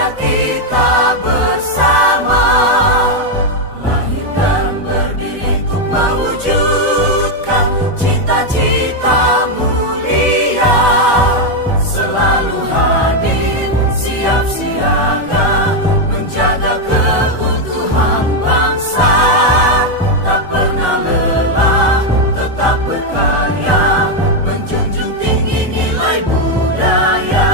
ada kita bersama, lahir dan berdiri untuk mewujudkan cita-cita mulia, selalu hadir siap siaga menjaga keutuhan bangsa, tak pernah lelah tetap berkarya menjunjung tinggi nilai budaya.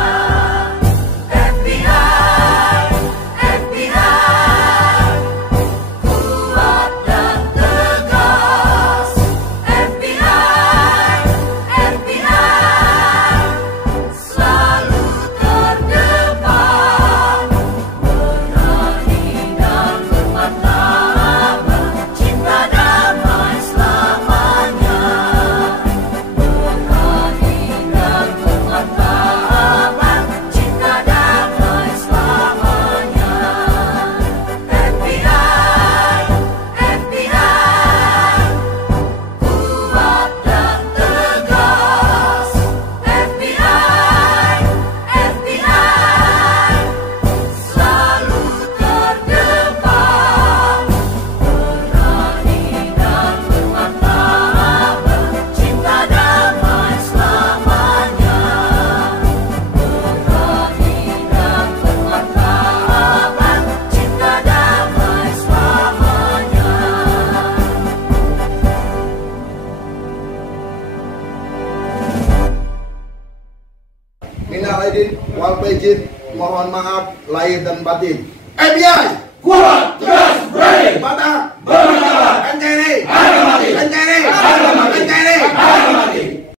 Minal aidin wal faizin, mohon maaf lahir dan batin. FBI, kuat, tegas, berani, Batak